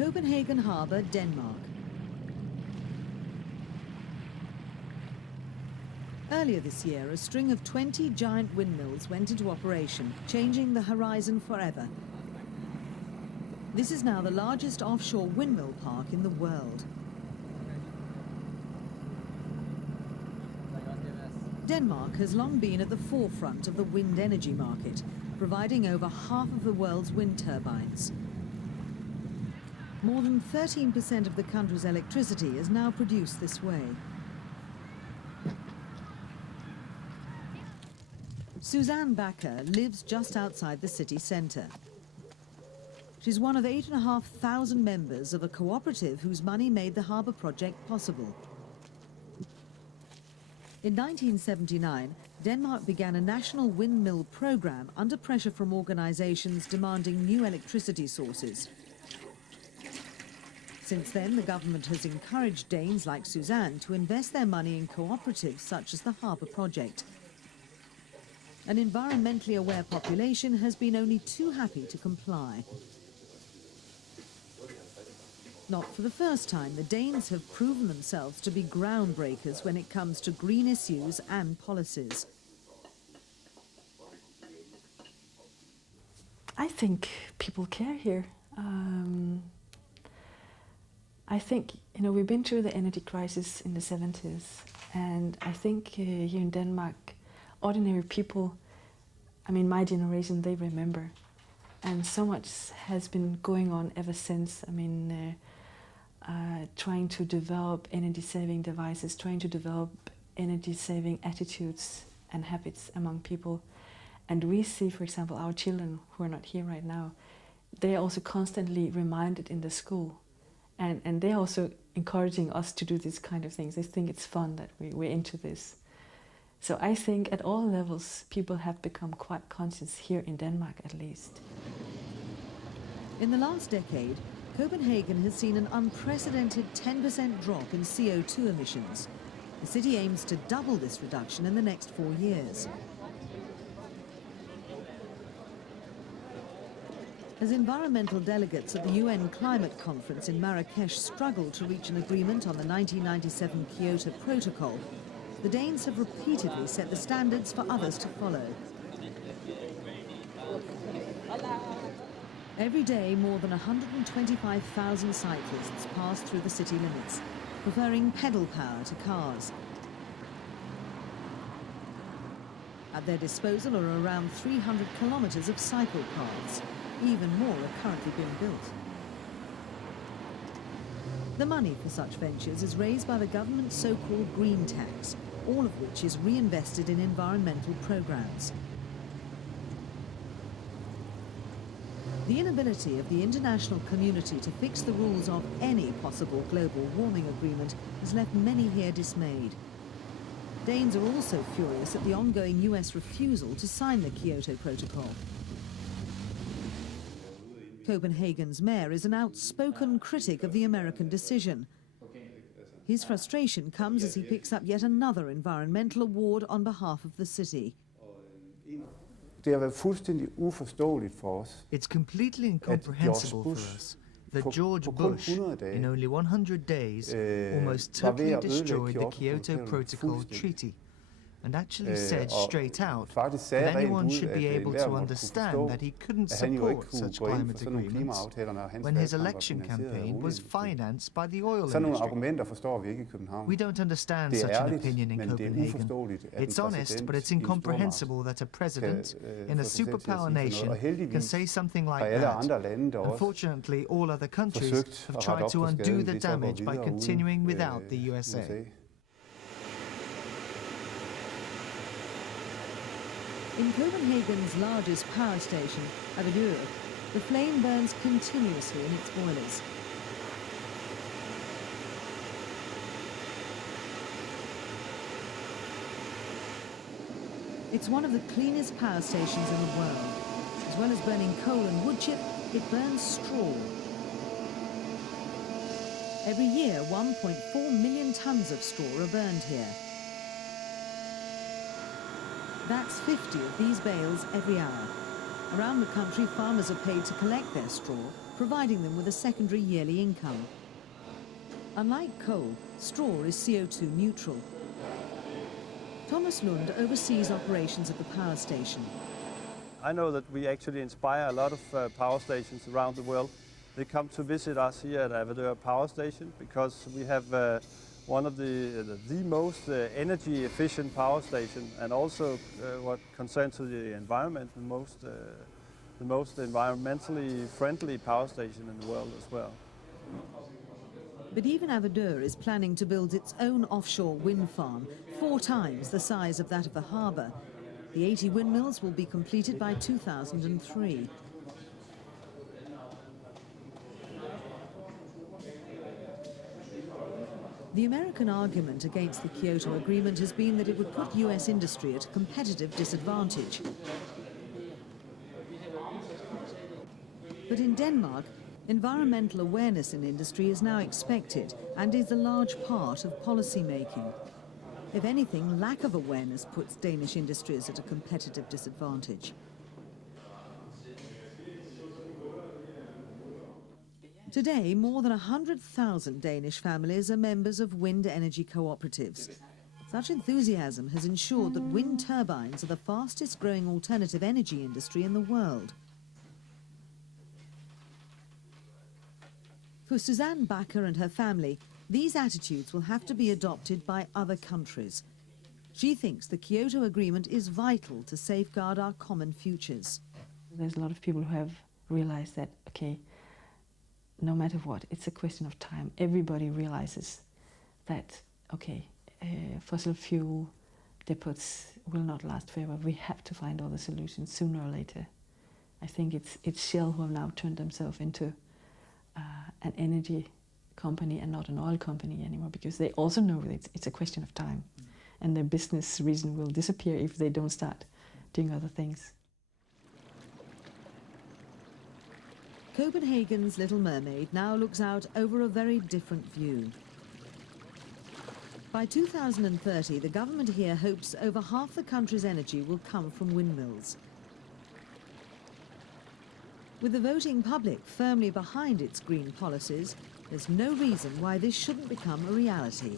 Copenhagen Harbour, Denmark. Earlier this year, a string of 20 giant windmills went into operation, changing the horizon forever. This is now the largest offshore windmill park in the world. Denmark has long been at the forefront of the wind energy market, providing over half of the world's wind turbines. More than 13% of the country's electricity is now produced this way. Susanne Backer lives just outside the city centre. She's one of 8,500 members of a cooperative whose money made the harbour project possible. In 1979, Denmark began a national windmill programme under pressure from organisations demanding new electricity sources. Since then, the government has encouraged Danes like Susanne to invest their money in cooperatives such as the harbour project. An environmentally aware population has been only too happy to comply. Not for the first time, the Danes have proven themselves to be groundbreakers when it comes to green issues and policies. I think people care here. I think, we've been through the energy crisis in the 70s, and I think here in Denmark, ordinary people, my generation, they remember. And so much has been going on ever since. Trying to develop energy-saving devices, trying to develop energy-saving attitudes and habits among people. And we see, for example, our children who are not here right now, they are also constantly reminded in the school. And they're also encouraging us to do these kind of things. They think it's fun that we're into this. So I think at all levels, people have become quite conscious here in Denmark, at least. In the last decade, Copenhagen has seen an unprecedented 10% drop in CO2 emissions. The city aims to double this reduction in the next 4 years. As environmental delegates at the UN Climate Conference in Marrakesh struggle to reach an agreement on the 1997 Kyoto Protocol, the Danes have repeatedly set the standards for others to follow. Every day, more than 125,000 cyclists pass through the city limits, preferring pedal power to cars. At their disposal are around 300 kilometres of cycle paths. Even more are currently being built. The money for such ventures is raised by the government's so-called green tax, all of which is reinvested in environmental programmes. The inability of the international community to fix the rules of any possible global warming agreement has left many here dismayed. Danes are also furious at the ongoing US refusal to sign the Kyoto Protocol. Copenhagen's mayor is an outspoken critic of the American decision. His frustration comes as he picks up yet another environmental award on behalf of the city. It's completely incomprehensible for us that George Bush, in only 100 days, almost totally destroyed the Kyoto Protocol Treaty, and actually said straight out that anyone should be able to understand that he couldn't support such climate agreements when his election campaign was financed by the oil industry. We don't understand such an opinion in Copenhagen. It's honest, but it's incomprehensible that a president in a superpower nation can say something like that. Unfortunately, all other countries have tried to undo the damage by continuing without the USA. In Copenhagen's largest power station, Avedore, the flame burns continuously in its boilers. It's one of the cleanest power stations in the world. As well as burning coal and wood chip, it burns straw. Every year, 1.4 million tons of straw are burned here. That's 50 of these bales every hour. Around the country, farmers are paid to collect their straw, providing them with a secondary yearly income. Unlike coal, straw is CO2 neutral. Thomas Lund oversees operations at the power station. I know that we actually inspire a lot of power stations around the world. They come to visit us here at Avedore Power Station because we have one of the most energy efficient power station, and also what concerns to the environment, the most environmentally friendly power station in the world as well. But even Avedore is planning to build its own offshore wind farm, 4 times the size of that of the harbour. The 80 windmills will be completed by 2003. The American argument against the Kyoto Agreement has been that it would put US industry at a competitive disadvantage. But in Denmark, environmental awareness in industry is now expected and is a large part of policy making. If anything, lack of awareness puts Danish industries at a competitive disadvantage. Today, more than 100,000 Danish families are members of wind energy cooperatives. Such enthusiasm has ensured that wind turbines are the fastest growing alternative energy industry in the world. For Susanne Backer and her family, these attitudes will have to be adopted by other countries. She thinks the Kyoto Agreement is vital to safeguard our common futures. There's a lot of people who have realized that, okay, no matter what, it's a question of time. Everybody realizes that, okay, fossil fuel depots will not last forever. We have to find other solutions sooner or later. I think it's Shell who have now turned themselves into an energy company and not an oil company anymore, because they also know that it's a question of time, and their business reason will disappear if they don't start doing other things. Copenhagen's Little Mermaid now looks out over a very different view. By 2030, the government here hopes over half the country's energy will come from windmills. With the voting public firmly behind its green policies, there's no reason why this shouldn't become a reality.